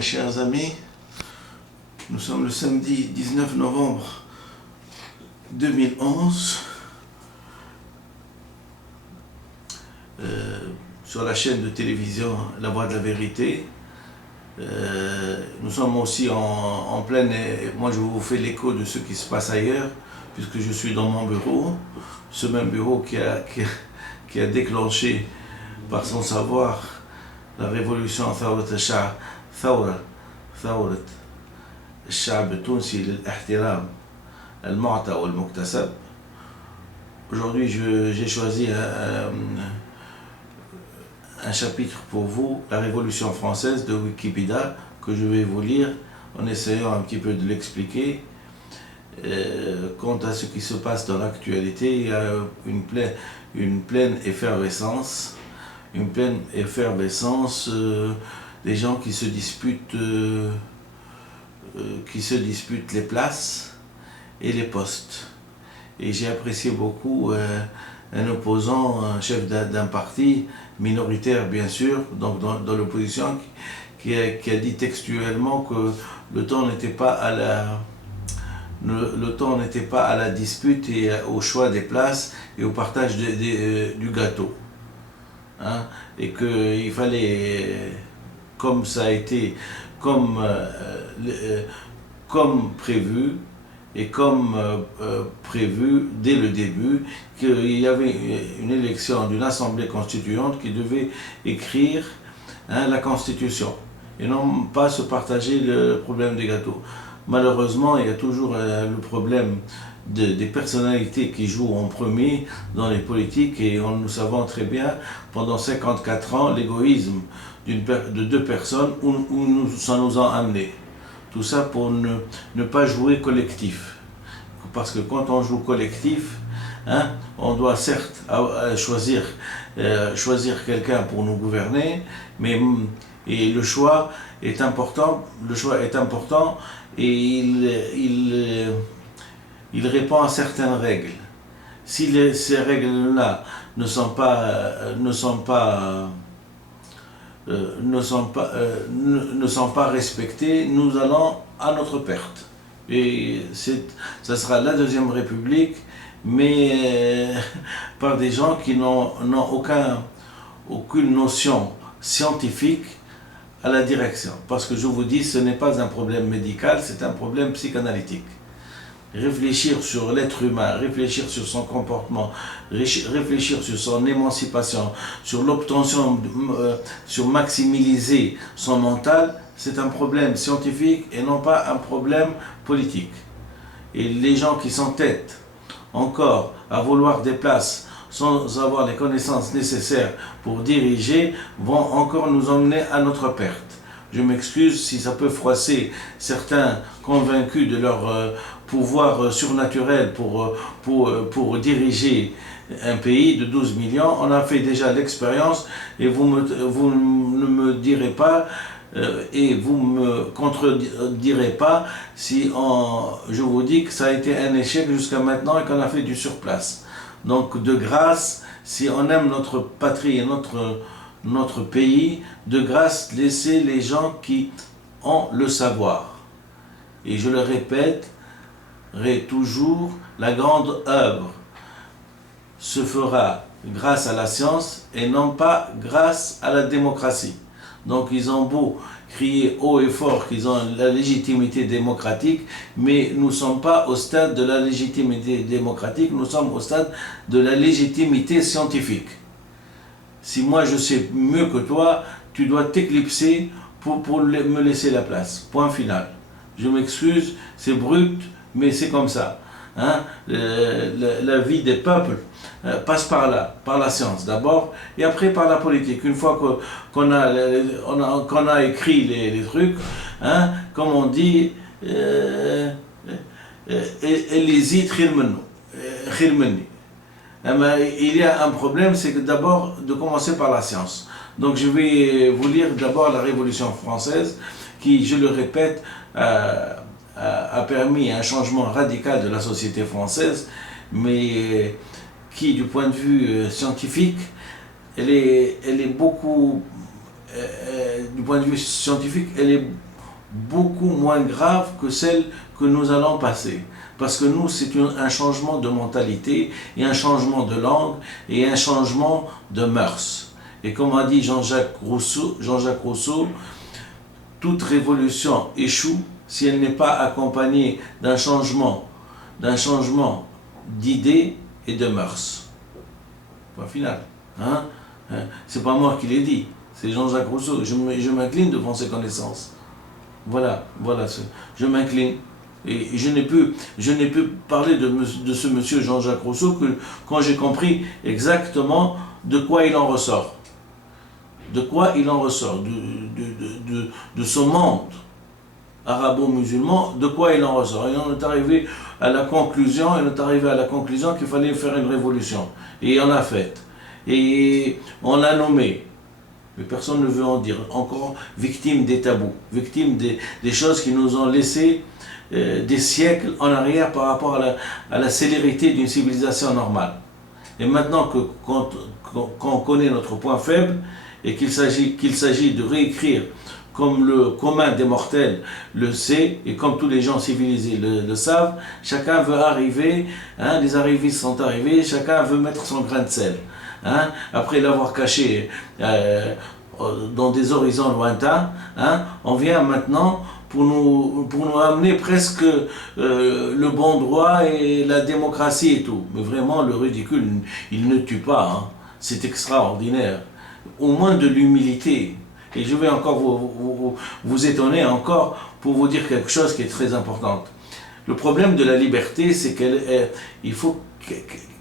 mes chers amis. Nous sommes le samedi 19 novembre 2011 sur la chaîne de télévision La Voix de la Vérité. Nous sommes aussi en pleine... Moi, je vous fais l'écho de ce qui se passe ailleurs, puisque je suis dans mon bureau, ce même bureau qui a déclenché par son savoir la révolution ثورة الشعب التونسي للاحترام المعطى والمكتسب. Aujourd'hui, j'ai choisi un chapitre pour vous, la Révolution française de Wikipédia, que je vais vous lire en essayant un petit peu de l'expliquer. Quant à ce qui se passe dans l'actualité, il y a une pleine effervescence, des gens qui se disputent les places et les postes. Et j'ai apprécié beaucoup un opposant, un chef d'un parti minoritaire bien sûr, donc dans l'opposition, qui a dit textuellement que le temps n'était pas à la dispute et au choix des places et au partage du gâteau. Hein, et qu'il fallait, comme ça a été, comme prévu, et comme prévu dès le début, qu'il y avait une élection d'une assemblée constituante qui devait écrire la Constitution, et non pas se partager le problème des gâteaux. Malheureusement, il y a toujours le problème des personnalités qui jouent en premier dans les politiques, et nous savons très bien, pendant 54 ans, l'égoïsme de deux personnes, où ça nous a amené. Tout ça pour ne pas jouer collectif. Parce que quand on joue collectif, on doit certes choisir quelqu'un pour nous gouverner, et le choix est important. Et il répond à certaines règles. Si ces règles-là ne sont pas respectées, nous allons à notre perte. Et ça sera la Deuxième République, mais par des gens qui n'ont aucune notion scientifique à la direction. Parce que je vous dis, ce n'est pas un problème médical, c'est un problème psychanalytique. Réfléchir sur l'être humain, réfléchir sur son comportement, réfléchir sur son émancipation, sur l'obtention, sur maximiser son mental, c'est un problème scientifique et non pas un problème politique. Et les gens qui s'entêtent encore à vouloir des places sans avoir les connaissances nécessaires pour diriger vont encore nous emmener à notre perte. Je m'excuse si ça peut froisser certains convaincus de leur pouvoir surnaturel pour diriger un pays de 12 millions. On a fait déjà l'expérience, et vous ne me direz pas et vous ne me contredirez pas si je vous dis que ça a été un échec jusqu'à maintenant et qu'on a fait du surplace. Donc de grâce, si on aime notre patrie et notre pays, de grâce, laissez les gens qui ont le savoir. Et je le répéterai toujours, la grande œuvre se fera grâce à la science et non pas grâce à la démocratie. Donc ils ont beau crier haut et fort qu'ils ont la légitimité démocratique, mais nous ne sommes pas au stade de la légitimité démocratique, nous sommes au stade de la légitimité scientifique. Si moi je sais mieux que toi, tu dois t'éclipser pour me laisser la place. Point final. Je m'excuse, c'est brut, mais c'est comme ça. La vie des peuples passe par là, par la science d'abord, et après par la politique. Une fois qu'on a écrit les trucs, comme on dit, il y a un problème, c'est que d'abord de commencer par la science. Donc je vais vous lire d'abord la Révolution française, qui, je le répète, a permis un changement radical de la société française, mais qui, du point de vue scientifique, elle est beaucoup, du point de vue scientifique, elle est beaucoup moins grave que celle que nous allons passer. Parce que nous, c'est un changement de mentalité, et un changement de langue, et un changement de mœurs. Et comme a dit Jean-Jacques Rousseau, toute révolution échoue si elle n'est pas accompagnée d'un changement d'idées et de mœurs. Point final. Hein? C'est pas moi qui l'ai dit, c'est Jean-Jacques Rousseau. Je m'incline devant ses connaissances. Voilà, je m'incline. Et je n'ai pu parler de ce monsieur Jean-Jacques Rousseau que quand j'ai compris exactement de quoi il en ressort. De quoi il en ressort, de ce monde arabo-musulman, de quoi il en ressort. Et on est arrivé à la conclusion, qu'il fallait faire une révolution. Et on l'a faite. Et on l'a nommée. Mais personne ne veut en dire. Encore victime des tabous, victime des choses qui nous ont laissé des siècles en arrière par rapport à la célérité d'une civilisation normale. Et maintenant qu'on connaît notre point faible et qu'il s'agit de réécrire comme le commun des mortels le sait et comme tous les gens civilisés le savent, chacun veut arriver, les arrivistes sont arrivés, chacun veut mettre son grain de sel. Après l'avoir caché dans des horizons lointains, on vient maintenant pour nous amener presque le bon droit et la démocratie et tout. Mais vraiment, le ridicule, il ne tue pas. C'est extraordinaire. Au moins de l'humilité. Et je vais encore vous étonner encore pour vous dire quelque chose qui est très important. Le problème de la liberté, c'est qu'il faut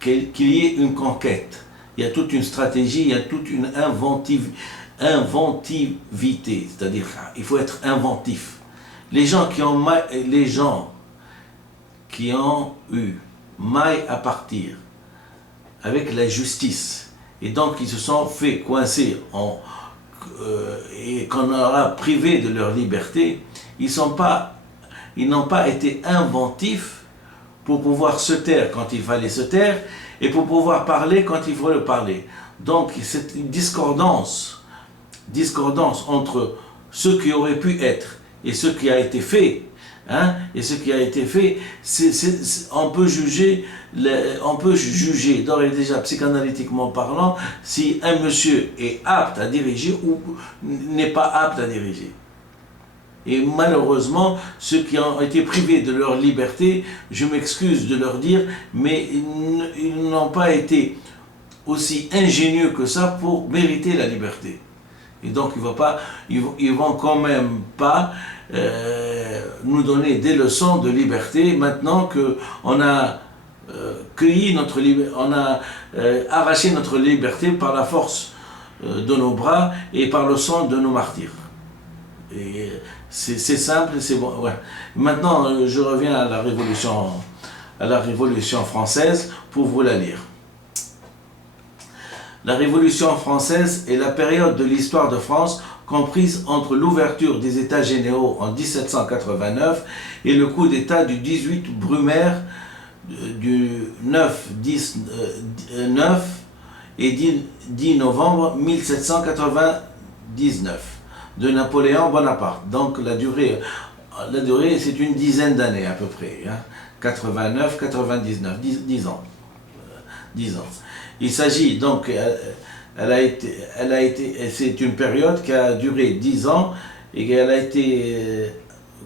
qu'il y ait une conquête. Il y a toute une stratégie, il y a toute une inventivité. C'est-à-dire, il faut être inventif. Les gens qui ont eu maille à partir avec la justice et donc ils se sont fait coincer et qu'on leur a privé de leur liberté, ils n'ont pas été inventifs pour pouvoir se taire quand il fallait se taire et pour pouvoir parler quand il fallait parler. Donc c'est une discordance entre ce qui aurait pu être et ce qui a été fait, et ce qui a été fait, on peut juger d'ores et déjà psychanalytiquement parlant si un monsieur est apte à diriger ou n'est pas apte à diriger. Et malheureusement, ceux qui ont été privés de leur liberté, je m'excuse de leur dire, mais ils n'ont pas été aussi ingénieux que ça pour mériter la liberté. Et donc ils vont quand même pas nous donner des leçons de liberté maintenant qu'on a on a arraché notre liberté par la force de nos bras et par le sang de nos martyrs. Et c'est simple, c'est bon. Ouais. Maintenant, je reviens à la Révolution française pour vous la lire. La Révolution française est la période de l'histoire de France comprise entre l'ouverture des États généraux en 1789 et le coup d'État du 18 Brumaire du 9 et 10 novembre 1799 de Napoléon Bonaparte. Donc la durée c'est une dizaine d'années à peu près, 89, 99, 10 ans. 10 ans. Il s'agit donc, c'est une période qui a duré 10 ans et qu'elle a été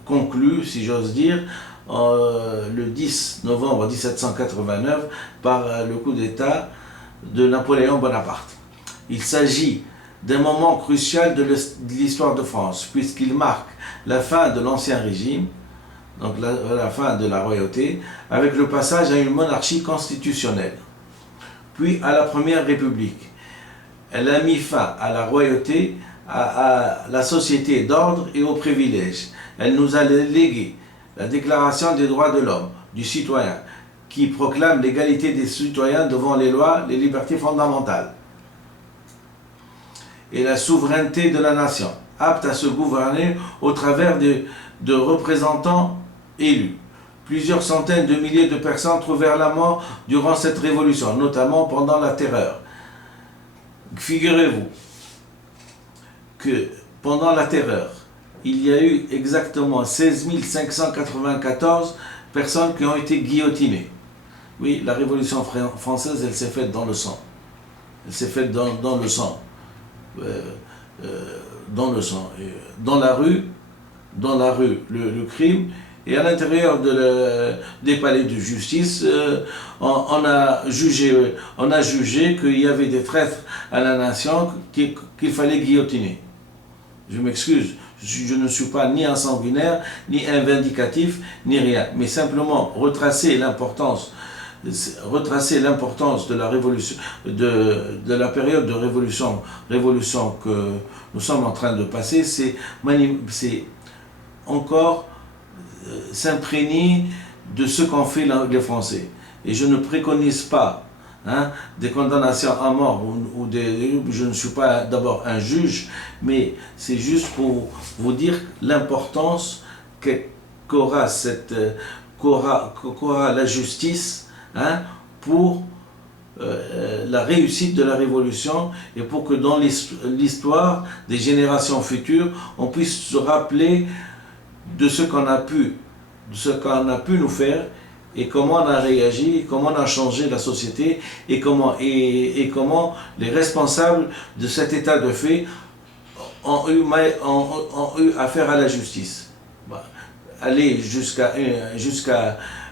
conclue, si j'ose dire, le 10 novembre 1789 par le coup d'État de Napoléon Bonaparte. Il s'agit d'un moment crucial de l'histoire de France, puisqu'il marque la fin de l'Ancien Régime, donc la fin de la royauté, avec le passage à une monarchie constitutionnelle, puis à la Première République. Elle a mis fin à la royauté, à la société d'ordre et aux privilèges. Elle nous a légué la Déclaration des droits de l'homme, du citoyen, qui proclame l'égalité des citoyens devant les lois, les libertés fondamentales, et la souveraineté de la nation, apte à se gouverner au travers de représentants élus. Plusieurs centaines de milliers de personnes trouvèrent la mort durant cette révolution, notamment pendant la Terreur. Figurez-vous que pendant la Terreur, il y a eu exactement 16 594 personnes qui ont été guillotinées. Oui, la Révolution française, elle s'est faite dans le sang. Elle s'est faite dans le sang. Dans le sang. Et dans la rue, le crime. Et à l'intérieur des palais de justice, on a jugé qu'il y avait des traîtres à la nation qu'il fallait guillotiner. Je m'excuse, je ne suis pas ni un sanguinaire, ni un vindicatif, ni rien. Mais simplement retracer l'importance de la révolution, de la période de révolution que nous sommes en train de passer, c'est encore s'imprégner de ce qu'ont fait les Français. Et je ne préconise pas des condamnations à mort je ne suis pas d'abord un juge, mais c'est juste pour vous dire l'importance qu'aura la justice pour la réussite de la Révolution et pour que dans l'histoire des générations futures, on puisse se rappeler de ce qu'on a pu nous faire et comment on a réagi, comment on a changé la société et comment les responsables de cet état de fait ont eu affaire à la justice. Aller jusqu'à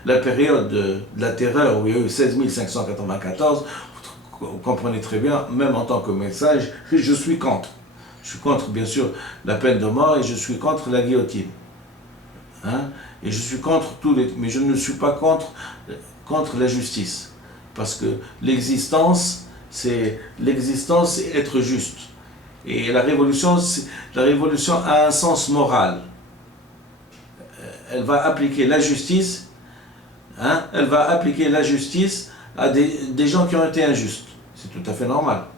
la période de la terreur où il y a eu 16 594, vous comprenez très bien, même en tant que médecin, je suis contre. Je suis contre, bien sûr, la peine de mort et je suis contre la guillotine. Et je suis contre mais je ne suis pas contre la justice. Parce que l'existence, c'est être juste. Et la révolution a un sens moral. Elle va appliquer la justice, elle va appliquer la justice à des gens qui ont été injustes. C'est tout à fait normal.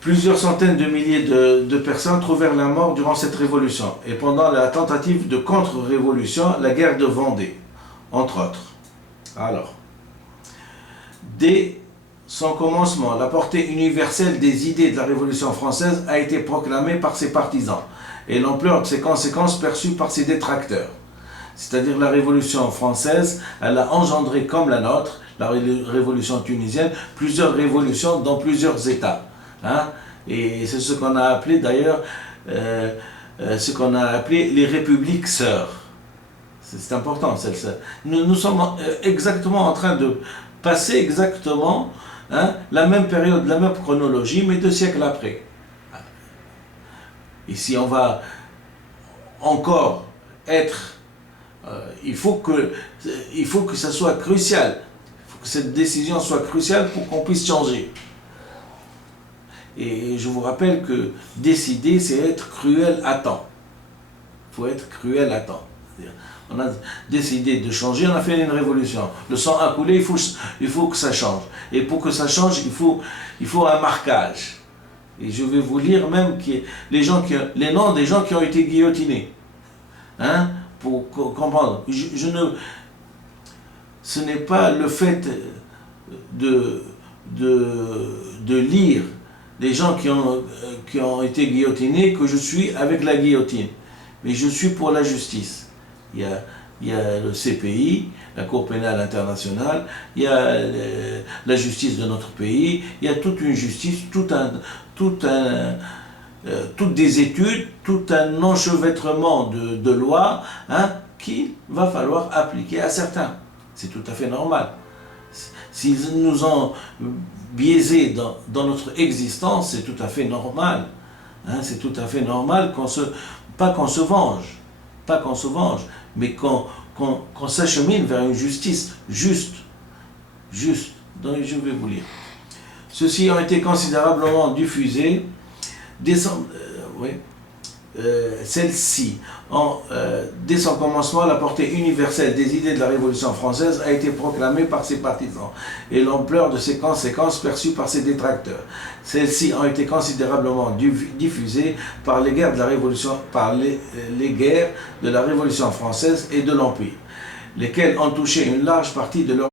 Plusieurs centaines de milliers de personnes trouvèrent la mort durant cette révolution et pendant la tentative de contre-révolution, la guerre de Vendée, entre autres. Alors, dès son commencement, la portée universelle des idées de la Révolution française a été proclamée par ses partisans et l'ampleur de ses conséquences perçues par ses détracteurs. C'est-à-dire la Révolution française, elle a engendré comme la nôtre, la Révolution tunisienne, plusieurs révolutions dans plusieurs États. Et c'est ce qu'on a appelé d'ailleurs les républiques sœurs. C'est important. Nous sommes exactement en train de passer exactement la même période, la même chronologie, mais 2 siècles après. Et si on va encore être, il faut que ça soit crucial, il faut que cette décision soit cruciale pour qu'on puisse changer. Et je vous rappelle que décider, c'est être cruel à temps. Il faut être cruel à temps. On a décidé de changer, on a fait une révolution. Le sang a coulé, il faut que ça change. Et pour que ça change, il faut un marquage. Et je vais vous lire même les noms des gens qui ont été guillotinés. Pour comprendre. Ce n'est pas le fait de lire les gens qui ont été guillotinés que je suis avec la guillotine. Mais je suis pour la justice. Il y a le CPI, la Cour pénale internationale, il y a la justice de notre pays, il y a toute une justice, toutes des études, tout un enchevêtrement de lois qu'il va falloir appliquer à certains. C'est tout à fait normal. S'ils nous ont biaisés dans notre existence, c'est tout à fait normal. C'est tout à fait normal pas qu'on se venge, mais qu'on s'achemine vers une justice juste. Donc je vais vous lire. Ceux-ci ont été considérablement diffusés. Celle-ci, dès son commencement, la portée universelle des idées de la Révolution française a été proclamée par ses partisans et l'ampleur de ses conséquences perçues par ses détracteurs. Celles-ci ont été considérablement diffusées par les guerres de la Révolution, les guerres de la Révolution française et de l'Empire, lesquelles ont touché une large partie de leur